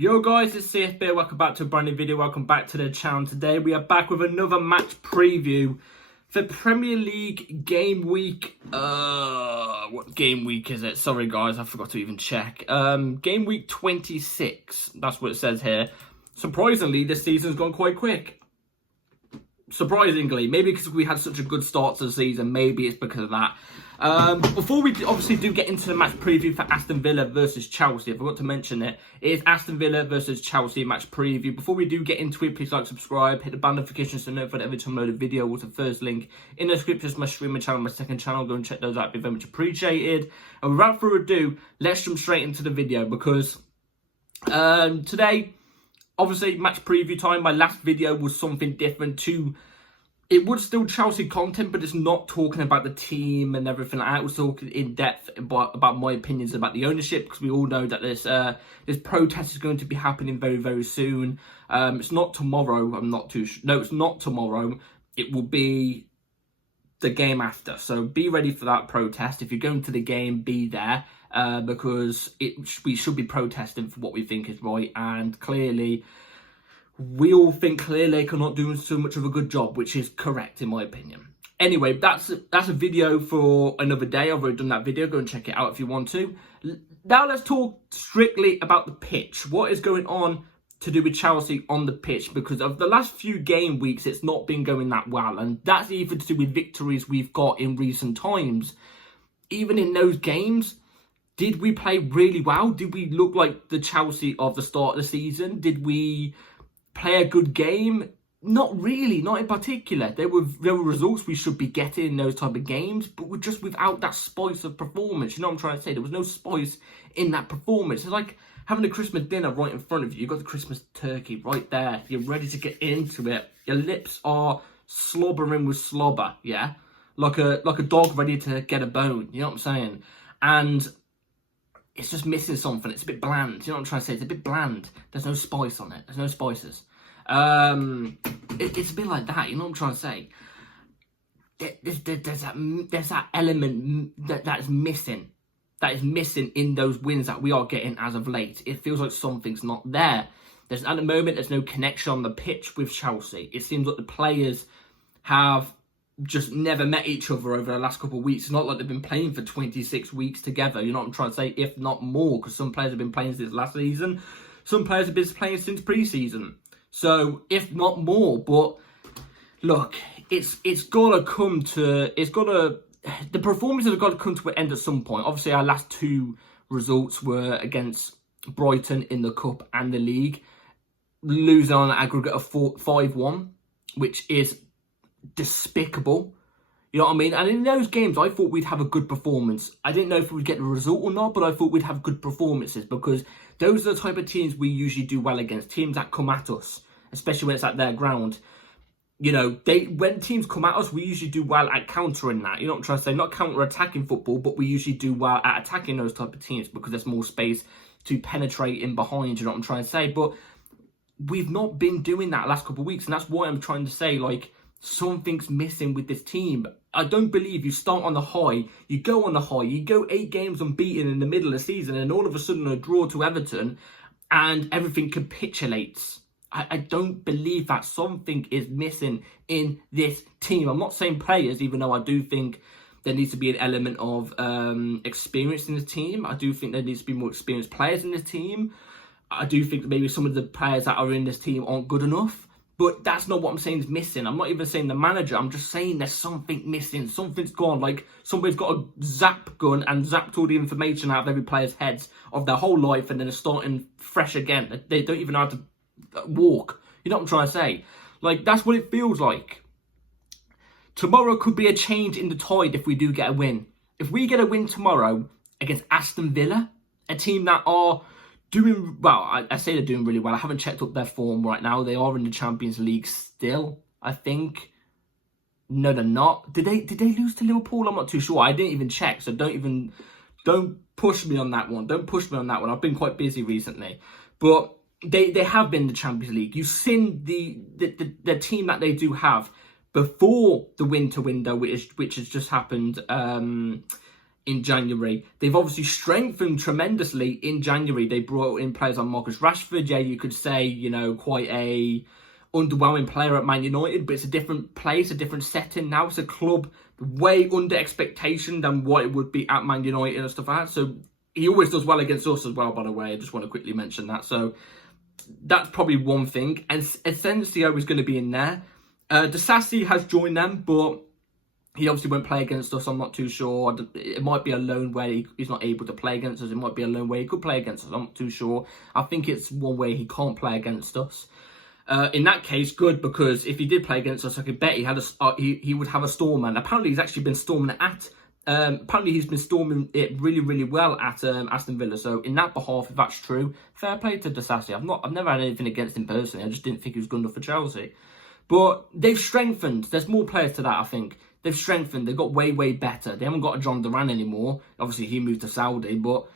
Yo guys, it's CFB. Welcome back to a brand new video. Welcome back to the channel. Today we are back with another match preview for Premier League game week. What game week is it? Sorry guys, I forgot to even check. Game week 26. That's what it says here. Surprisingly, this season's gone quite quick. Surprisingly, maybe because we had such a good start to the season. Maybe it's because of that. Before we obviously do get into the match preview for Aston Villa versus Chelsea, I forgot to mention it. It is Aston Villa versus Chelsea match preview. Before we do get into it, please like, subscribe, hit the bell notifications to notify every time I load a video. Also, first link in the description is my streaming channel, my second channel. Go and check those out. It'd be very much appreciated. And without further ado, let's jump straight into the video because today, obviously, match preview time. My last video was something different too. It was still Chelsea content, but it's not talking about the team and everything like that. It was talking in depth about my opinions about the ownership, because we all know that this protest is going to be happening very, very soon. It's not tomorrow. I'm not too sure. No, it's not tomorrow. It will be the game after. So be ready for that protest. If you're going to the game, be there because we should be protesting for what we think is right. And clearly, we all think Clear Lake are not doing so much of a good job, which is correct in my opinion. Anyway, that's a video for another day. I've already done that video. Go and check it out if you want to. Now let's talk strictly about the pitch. What is going on to do with Chelsea on the pitch? Because of the last few game weeks, it's not been going that well. And that's even to do with victories we've got in recent times. Even in those games, did we play really well? Did we look like the Chelsea of the start of the season? Did we play a good game? Not really, not in particular. There were results we should be getting in those type of games, but we're just without that spice of performance. You know what I'm trying to say? There was no spice in that performance. It's like having a Christmas dinner right in front of you. You've got the Christmas turkey right there. You're ready to get into it. Your lips are slobbering with slobber, yeah? Like a dog ready to get a bone, you know what I'm saying? And it's just missing something. It's a bit bland. You know what I'm trying to say? It's a bit bland. There's no spice on it. There's no spices. It's a bit like that. You know what I'm trying to say? There's that element that is missing. That is missing in those wins that we are getting as of late. It feels like something's not there. At the moment, there's no connection on the pitch with Chelsea. It seems like the players have just never met each other over the last couple of weeks. It's not like they've been playing for 26 weeks together. You know what I'm trying to say? If not more, because some players have been playing since last season. Some players have been playing since pre-season. So, if not more. But, look, it's got to come to... The performances have got to come to an end at some point. Obviously, our last two results were against Brighton in the Cup and the League. Losing on an aggregate of 5-1, which is despicable. You know what I mean? And in those games, I thought we'd have a good performance. I didn't know if we'd get the result or not, but I thought we'd have good performances because those are the type of teams we usually do well against. Teams that come at us, especially when it's at their ground. You know, when teams come at us, we usually do well at countering that. You know what I'm trying to say? Not counter-attacking football, but we usually do well at attacking those type of teams because there's more space to penetrate in behind. You know what I'm trying to say? But we've not been doing that last couple of weeks, and that's why I'm trying to say, like, something's missing with this team. I don't believe you start on the high, you go on the high, you go 8 games unbeaten in the middle of the season, and all of a sudden a draw to Everton, and everything capitulates. I don't believe that. Something is missing in this team. I'm not saying players, even though I do think there needs to be an element of experience in the team. I do think there needs to be more experienced players in the team. I do think that maybe some of the players that are in this team aren't good enough. But that's not what I'm saying is missing. I'm not even saying the manager. I'm just saying there's something missing. Something's gone. Like somebody's got a zap gun and zapped all the information out of every player's heads of their whole life, and then they're starting fresh again. They don't even know how to walk. You know what I'm trying to say? Like, that's what it feels like. Tomorrow could be a change in the tide if we do get a win. If we get a win tomorrow against Aston Villa, a team that are doing well, I say they're doing really well. I haven't checked up their form right now. They are in the Champions League still, I think. No, they're not. Did they lose to Liverpool? I'm not too sure. I didn't even check, so don't push me on that one. Don't push me on that one. I've been quite busy recently, but they have been in the Champions League. You've seen the team that they do have before the winter window, which has just happened in January. They've obviously strengthened tremendously in January. They brought in players like Marcus Rashford. Yeah, you could say, you know, quite a underwhelming player at Man United, but it's a different place, a different setting now. It's a club way under expectation than what it would be at Man United and stuff like that. So he always does well against us as well, by the way. I just want to quickly mention that. So that's probably one thing. And Asensio is going to be in there. Disasi has joined them, but he obviously won't play against us. I'm not too sure. It might be a loan where he's not able to play against us. It might be a loan where he could play against us. I'm not too sure. I think it's one way he can't play against us. In that case, good, because if he did play against us, I could bet he would have a stormer. And apparently, he's actually been storming it apparently he's been storming it really, really well at Aston Villa. So in that behalf, if that's true, fair play to Disasi. I've never had anything against him personally. I just didn't think he was good enough for Chelsea. But they've strengthened. There's more players to that, I think. They've strengthened. They've got way, way better. They haven't got a John Duran anymore. Obviously, he moved to Saudi, but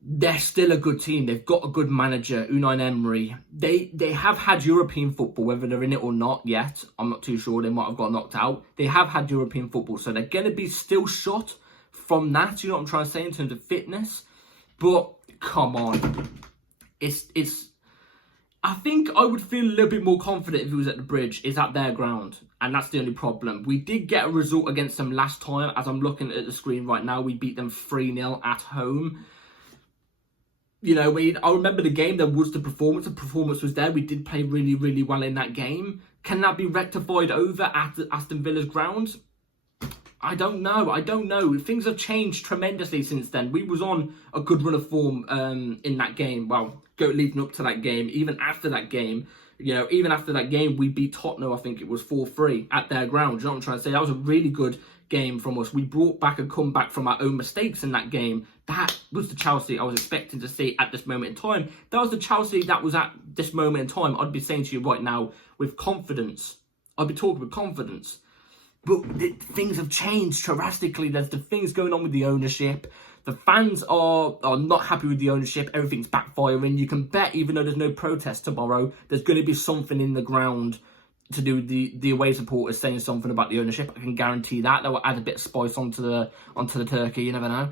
they're still a good team. They've got a good manager, Unai Emery. They have had European football, whether they're in it or not yet. I'm not too sure. They might have got knocked out. They have had European football, so they're going to be still shot from that. You know what I'm trying to say in terms of fitness? But come on, it's. I think I would feel a little bit more confident if it was at the Bridge. It's at their ground, and that's the only problem. We did get a result against them last time. As I'm looking at the screen right now, we beat them 3-0 at home. You know, I remember the game. There was the performance. The performance was there. We did play really, really well in that game. Can that be rectified over at Aston Villa's ground? I don't know. Things have changed tremendously since then. We was on a good run of form in that game. Well, leading up to that game. Even after that game, we beat Tottenham. I think it was 4-3 at their ground. You know what I'm trying to say? That was a really good game from us. We brought back a comeback from our own mistakes in that game. That was the Chelsea I was expecting to see at this moment in time. That was the Chelsea that was at this moment in time. I'd be saying to you right now with confidence. I'd be talking with confidence. But things have changed drastically. There's the things going on with the ownership. The fans are not happy with the ownership. Everything's backfiring. You can bet, even though there's no protest tomorrow, there's going to be something in the ground to do with the away supporters saying something about the ownership. I can guarantee that. That will add a bit of spice onto the turkey. You never know.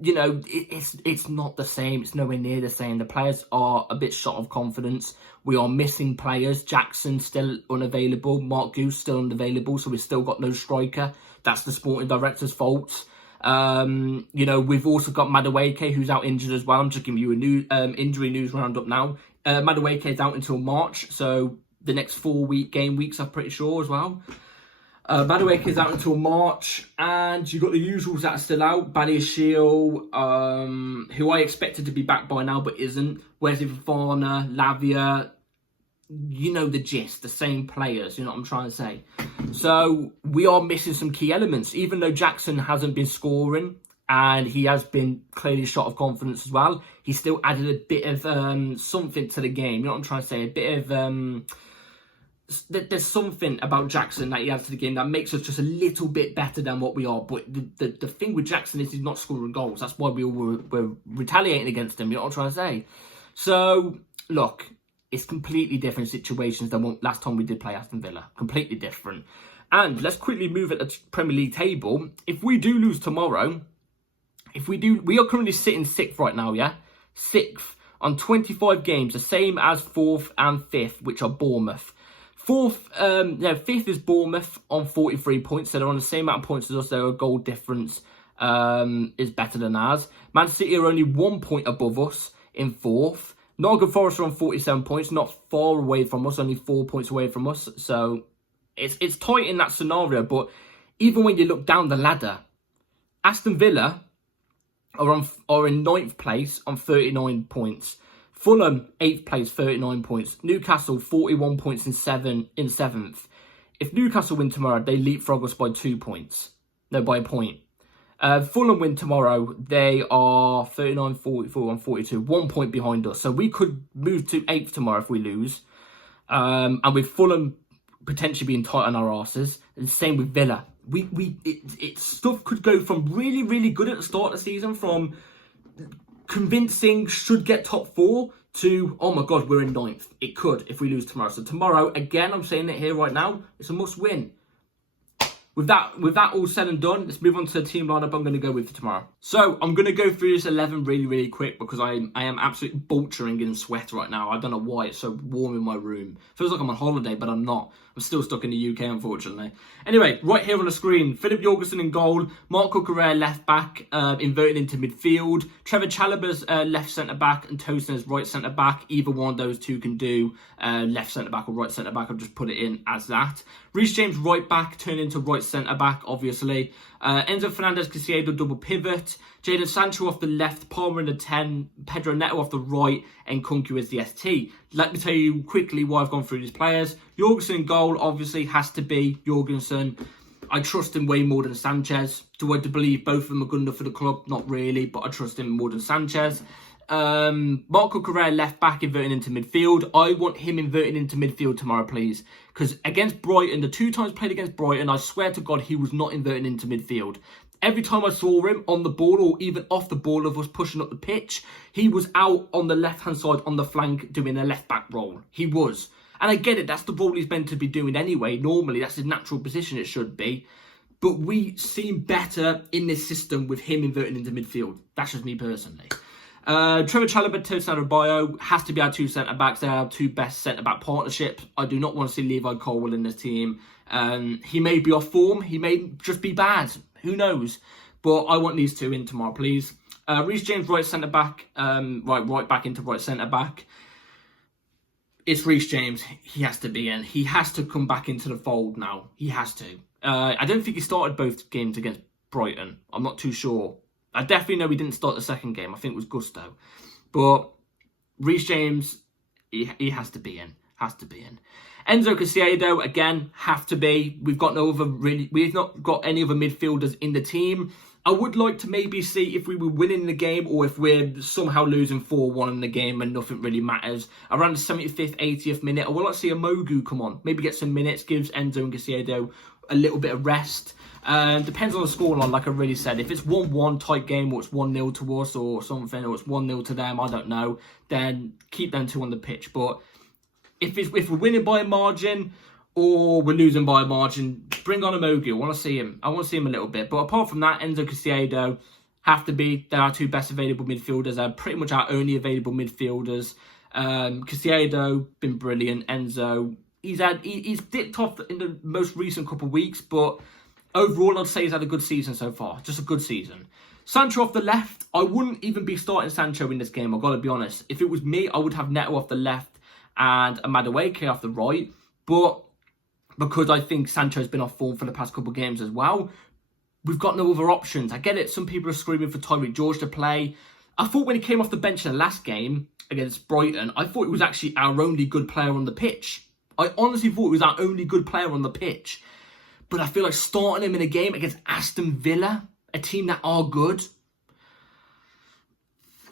You know, it's not the same. It's nowhere near the same. The players are a bit short of confidence. We are missing players. Jackson still unavailable. Mark Goose still unavailable. So we've still got no striker. That's the sporting director's fault. You know, we've also got Madueke, who's out injured as well. I'm just giving you a new injury news roundup now. Madueke is out until March, so the next 4 game weeks, I'm pretty sure as well. Madueke is out until March, and you've got the usuals that are still out. Badiashile, who I expected to be back by now but isn't. Wesley Fofana, Lavia, you know the gist, the same players, you know what I'm trying to say. So we are missing some key elements, even though Jackson hasn't been scoring and he has been clearly shot of confidence as well. He still added a bit of something to the game, you know what I'm trying to say, a bit of... there's something about Jackson that he adds to the game that makes us just a little bit better than what we are. But the thing with Jackson is he's not scoring goals. That's why we're retaliating against him, you know what I'm trying to say. So, look, it's completely different situations than last time we did play Aston Villa. Completely different. And let's quickly move at the Premier League table. If we do lose tomorrow, we are currently sitting 6th right now, yeah? 6th on 25 games, the same as 4th and 5th, which are Bournemouth. 5th is Bournemouth on 43 points, so they're on the same amount of points as us. Their goal difference is better than ours. Man City are only 1 point above us in 4th. Nottingham Forest are on 47 points, not far away from us, only 4 points away from us. So it's tight in that scenario. But even when you look down the ladder, Aston Villa are in 9th place on 39 points. Fulham, 8th place, 39 points. Newcastle, 41 points in 7th. If Newcastle win tomorrow, they leapfrog us by 2 points. No, by a point. Fulham win tomorrow, they are 39, 44 and 42. 1 point behind us. So we could move to 8th tomorrow if we lose. And with Fulham potentially being tight on our arses. And same with Villa. Stuff could go from really, really good at the start of the season, from convincing should get top 4 to, oh my God, we're in 9th. It could if we lose tomorrow. So tomorrow, again, I'm saying it here right now, it's a must win. with that all said and done, let's move on to the team lineup I'm going to go with for tomorrow. So I'm going to go through this 11 really quick because I am absolutely bultering in sweat right now. I don't know why it's so warm in my room. Feels like I'm on holiday, but I'm not. I'm still stuck in the UK, unfortunately. Anyway, right here on the screen, Philip Jorgensen in goal, Marco Correa left back, inverted into midfield, Trevor Chalobah's left centre back, and Tosin as right centre back. Either one of those two can do left centre back or right centre back. I'll just put it in as that. Reece James right back, turn into right centre back, obviously. Enzo Fernandez Caicedo double pivot. Jadon Sancho off the left, Palmer in the 10, Pedro Neto off the right, and Kunku as the ST. Let me tell you quickly why I've gone through these players. Jorgensen in goal, obviously, has to be Jorgensen. I trust him way more than Sanchez. Do I believe both of them are good enough for the club? Not really, but I trust him more than Sanchez. Marco Correa left back, inverting into midfield. I want him inverting into midfield tomorrow, please. Because against Brighton, the 2 times played against Brighton, I swear to God, he was not inverting into midfield. Every time I saw him on the ball or even off the ball of us pushing up the pitch, he was out on the left-hand side on the flank doing a left-back role. He was. And I get it, that's the role he's meant to be doing anyway. Normally, that's his natural position, it should be. But we seem better in this system with him inverting into midfield. That's just me personally. Trevor Chalobah, Tosin Adebayo has to be our 2 centre-backs. They are our 2 best centre-back partnerships. I do not want to see Levi Colwill in this team. He may be off form. He may just be bad. Who knows? But I want these 2 in tomorrow, please. Reece James, right centre-back. Right back into right centre-back. It's Reece James. He has to be in. He has to come back into the fold now. He has to. I don't think he started both games against Brighton. I'm not too sure. I definitely know he didn't start the second game. I think it was Gusto. But Reece James, he has to be in. Has to be in. Enzo Caicedo, again, have to be. We've not got any other midfielders in the team. I would like to maybe see if we were winning the game or if we're somehow losing 4-1 in the game and nothing really matters. Around the 75th, 80th minute, I would like to see a Mogu come on. Maybe get some minutes, gives Enzo and Caicedo a little bit of rest. Depends on the scoreline, like I really said. If it's 1-1 type game or it's 1-0 to us or something, or it's 1-0 to them, I don't know, then keep them 2 on the pitch. But if we're winning by a margin or we're losing by a margin, bring on a Mogu. I want to see him. I want to see him a little bit. But apart from that, Enzo Caicedo have to be. They're our 2 best available midfielders. They're pretty much our only available midfielders. Caicedo, been brilliant. Enzo, he's dipped off in the most recent couple of weeks, but overall, I'd say he's had a good season so far. Just a good season. Sancho off the left. I wouldn't even be starting Sancho in this game, I've got to be honest. If it was me, I would have Neto off the left and Madueke off the right. But because I think Sancho's been off form for the past couple of games as well, we've got no other options. I get it. Some people are screaming for Tyreek George to play. I thought when he came off the bench in the last game against Brighton, I thought he was actually our only good player on the pitch. I honestly thought he was our only good player on the pitch. But I feel like starting him in a game against Aston Villa, a team that are good,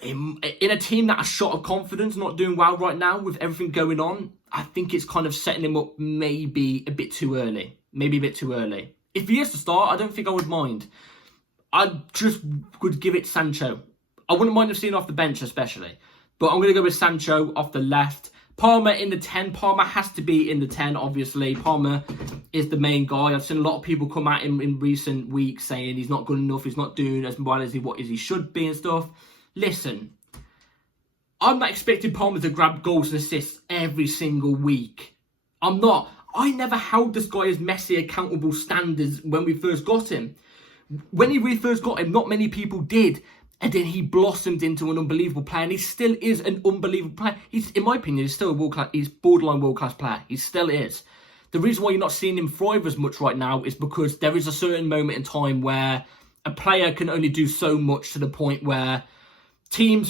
in a team that are short of confidence, not doing well right now with everything going on, I think it's kind of setting him up maybe a bit too early. Maybe a bit too early. If he is to start, I don't think I would mind. I just would give it Sancho. I wouldn't mind him seeing off the bench especially. But I'm going to go with Sancho off the left. Palmer in the 10. Palmer has to be in the 10, obviously. Palmer is the main guy. I've seen a lot of people come at him in recent weeks saying he's not good enough, he's not doing as well as he should be and stuff. Listen, I'm not expecting Palmer to grab goals and assists every single week. I'm not. I never held this guy as Messi accountable standards when we first got him. When we first got him, not many people did. And then he blossomed into an unbelievable player, and he still is an unbelievable player. He's, in my opinion, he's still a world-class. He's borderline world-class player. He still is. The reason why you're not seeing him thrive as much right now is because there is a certain moment in time where a player can only do so much to the point where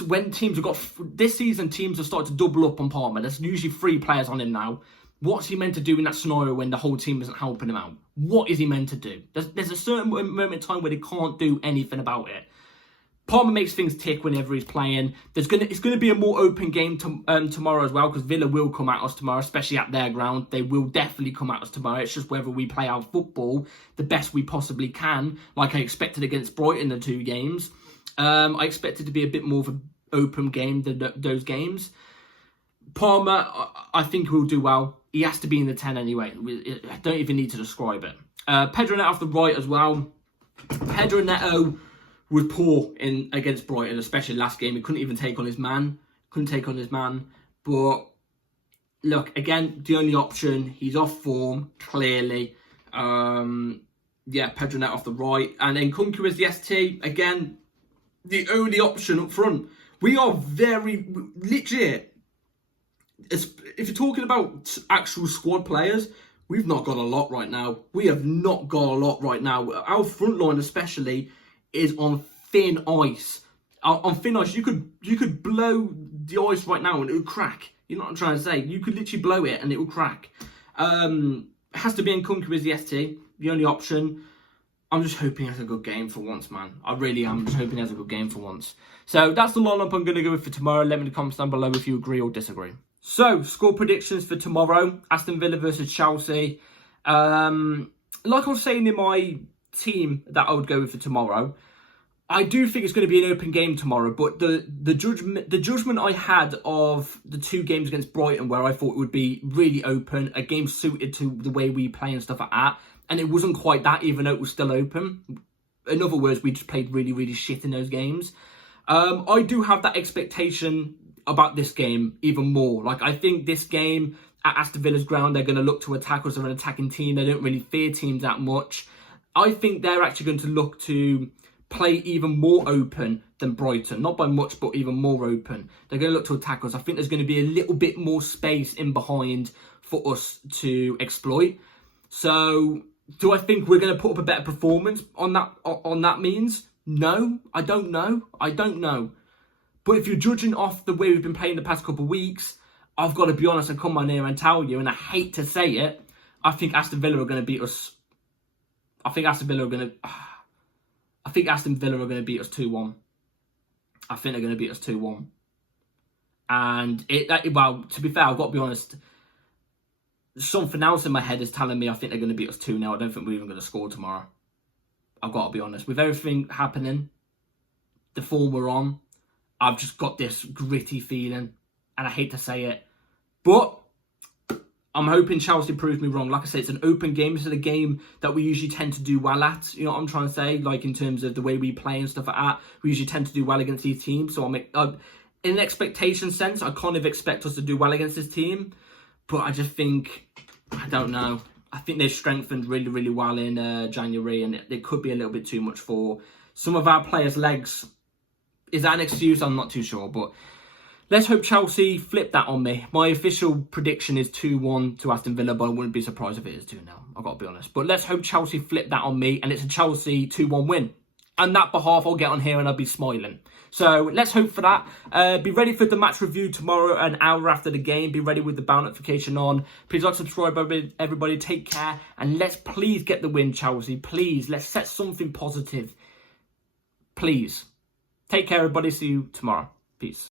when teams have got this season, teams have started to double up on Palmer. There's usually 3 players on him now. What's he meant to do in that scenario when the whole team isn't helping him out? What is he meant to do? There's a certain moment in time where they can't do anything about it. Palmer makes things tick whenever he's playing. It's going to be a more open game tomorrow as well, because Villa will come at us tomorrow, especially at their ground. They will definitely come at us tomorrow. It's just whether we play our football the best we possibly can, like I expected against Brighton the 2 games. I expect it to be a bit more of an open game than those games. Palmer, I think will do well. He has to be in the 10 anyway. I don't even need to describe it. Pedro Neto off the right as well. Pedro Neto was poor against Brighton, especially last game. He couldn't even take on his man. But look, again, the only option. He's off form, clearly. Yeah, Pedro Neto off the right. And then Kunku as the ST. Again, the only option up front. We are very, legit. If you're talking about actual squad players, we've not got a lot right now. We have not got a lot right now. Our front line especially is on thin ice. On thin ice, you could blow the ice right now and it would crack. You know what I'm trying to say? You could literally blow it and it will crack. It has to be Nkunku as the ST, the only option. I'm just hoping he has a good game for once, man. I really am just hoping he has a good game for once. So that's the lineup I'm going to go with for tomorrow. Let me know in the comments down below if you agree or disagree. So, score predictions for tomorrow. Aston Villa versus Chelsea. Like I was saying in my team that I would go with for tomorrow, I do think it's going to be an open game tomorrow, but the judgment I had of the two games against Brighton, where I thought it would be really open, a game suited to the way we play and stuff like that, and it wasn't quite that, even though it was still open. In other words, we just played really, really shit in those games. I do have that expectation about this game even more. Like, I think this game at Aston Villa's ground, they're going to look to attack us. They're an attacking team. They don't really fear teams that much. I think they're actually going to look to play even more open than Brighton. Not by much, but even more open. They're going to look to attack us. I think there's going to be a little bit more space in behind for us to exploit. So, do I think we're going to put up a better performance on that means? No, I don't know. But if you're judging off the way we've been playing the past couple of weeks, I've got to be honest and come on here and tell you, and I hate to say it, I think Aston Villa are going to beat us. I think Aston Villa are going to beat us 2-1. I think they're going to beat us 2-1. And well, to be fair, I've got to be honest, something else in my head is telling me I think they're going to beat us 2-0. I don't think we're even going to score tomorrow. I've got to be honest. With everything happening, the form we're on, I've just got this gritty feeling, and I hate to say it, but I'm hoping Chelsea proves me wrong. Like I said, it's an open game. This is a game that we usually tend to do well at. You know what I'm trying to say? Like, in terms of the way we play and stuff like that, we usually tend to do well against these teams. So in an expectation sense, I kind of expect us to do well against this team, but I just think, I don't know. I think they've strengthened really, really well in January, and it could be a little bit too much for some of our players' legs. Is that an excuse? I'm not too sure, but let's hope Chelsea flip that on me. My official prediction is 2-1 to Aston Villa, but I wouldn't be surprised if it is 2-0. I've got to be honest. But let's hope Chelsea flip that on me, and it's a Chelsea 2-1 win. On that behalf, I'll get on here and I'll be smiling. So let's hope for that. Be ready for the match review tomorrow, an hour after the game. Be ready with the bell notification on. Please like, subscribe, everybody. Take care, and let's please get the win, Chelsea. Please, let's set something positive. Please. Take care, everybody. See you tomorrow. Peace.